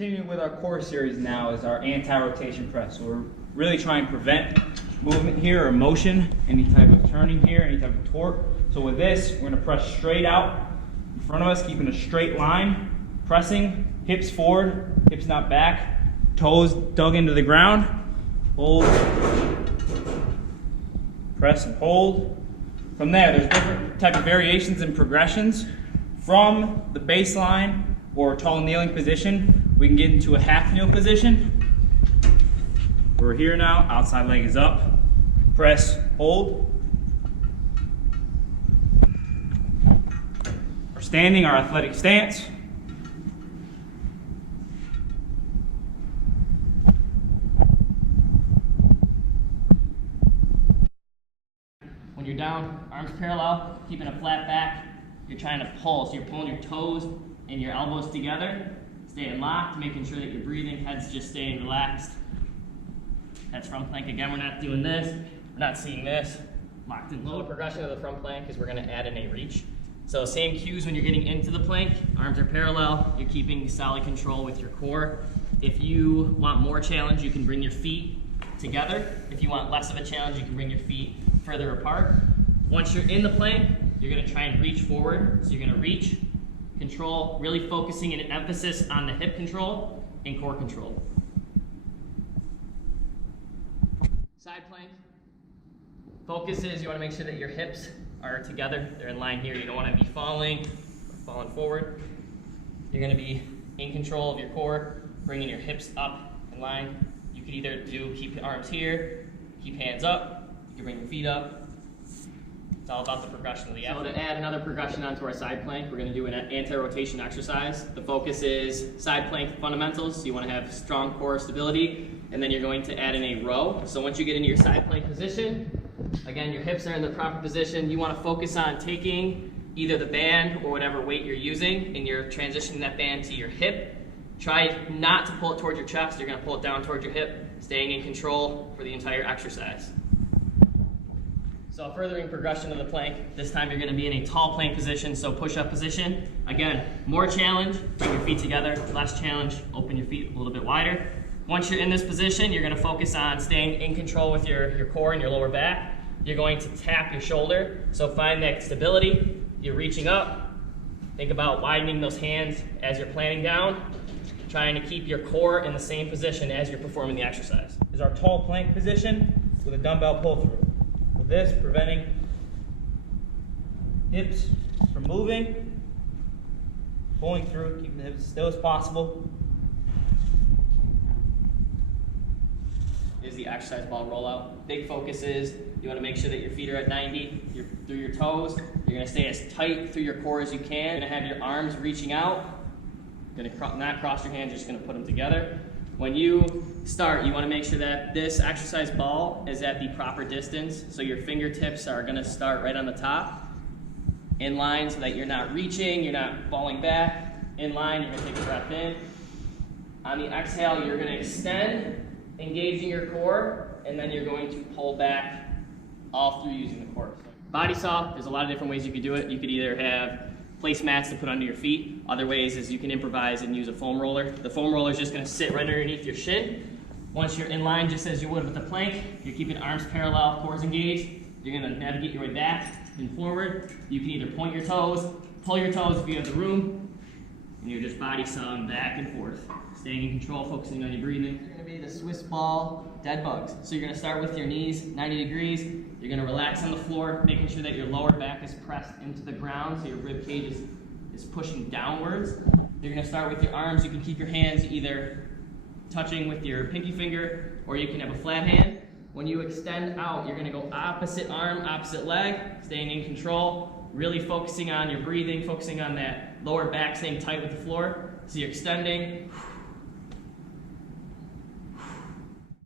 Continuing with our core series now is our anti-rotation press. So we're really trying to prevent movement here or motion, any type of turning here, any type of torque. So with this, we're going to press straight out in front of us, keeping a straight line, pressing, hips forward, hips not back, toes dug into the ground, hold, press and hold. From there, there's different type of variations and progressions. From the baseline or tall kneeling position, we can get into a half kneel position. We're here now, outside leg is up, press, hold. Our standing, our athletic stance. When you're down, arms parallel, keeping a flat back, you're trying to pull, so you're pulling your toes and your elbows together, staying locked, making sure that you're breathing, head's just staying relaxed. That's front plank. Again, we're not doing this, we're not seeing this, locked in low. The progression of the front plank is we're gonna add in a reach. So same cues when you're getting into the plank, arms are parallel, you're keeping solid control with your core. If you want more challenge, you can bring your feet together. If you want less of a challenge, you can bring your feet further apart. Once you're in the plank, you're gonna try and reach forward. So you're gonna reach, control, really focusing an emphasis on the hip control and core control. Side plank. Focus is you wanna make sure that your hips are together. They're in line here. You don't wanna be falling forward. You're gonna be in control of your core, bringing your hips up in line. You could either keep your arms here, keep hands up, you can bring your feet up. It's all about the progression of the athlete. So to add another progression onto our side plank, we're going to do an anti-rotation exercise. The focus is side plank fundamentals, so you want to have strong core stability, and then you're going to add in a row. So once you get into your side plank position, again, your hips are in the proper position. You want to focus on taking either the band or whatever weight you're using, and you're transitioning that band to your hip. Try not to pull it towards your chest. You're going to pull it down towards your hip, staying in control for the entire exercise. So furthering progression of the plank, this time you're going to be in a tall plank position, so push-up position. Again, more challenge, bring your feet together. Less challenge, open your feet a little bit wider. Once you're in this position, you're going to focus on staying in control with your core and your lower back. You're going to tap your shoulder, so find that stability. You're reaching up. Think about widening those hands as you're planting down, trying to keep your core in the same position as you're performing the exercise. This is our tall plank position with a dumbbell pull-through. With this, preventing hips from moving, pulling through, keeping the hips as still as possible. Is the exercise ball rollout. Big focus is you want to make sure that your feet are at 90 through your toes. You're going to stay as tight through your core as you can. You're going to have your arms reaching out. You're going to not cross your hands, you're just going to put them together. When you start, you want to make sure that this exercise ball is at the proper distance. So your fingertips are going to start right on the top, in line, so that you're not reaching, you're not falling back. In line, you're going to take a breath in. On the exhale, you're going to extend, engaging your core, and then you're going to pull back all through using the core. Body saw, there's a lot of different ways you could do it. You could either have placemats to put under your feet. Other ways is you can improvise and use a foam roller. The foam roller is just going to sit right underneath your shin. Once you're in line, just as you would with the plank, you're keeping arms parallel, cores engaged. You're going to navigate your way back and forward. You can either point your toes, pull your toes if you have the room, and you're just body sawing back and forth. Staying in control, focusing on your breathing. You're going to be the Swiss ball dead bugs. So you're going to start with your knees 90 degrees. You're going to relax on the floor, making sure that your lower back is pressed into the ground so your rib cage is pushing downwards. You're going to start with your arms. You can keep your hands either touching with your pinky finger, or you can have a flat hand. When you extend out, you're going to go opposite arm, opposite leg, staying in control, really focusing on your breathing, focusing on that lower back staying tight with the floor. So you're extending,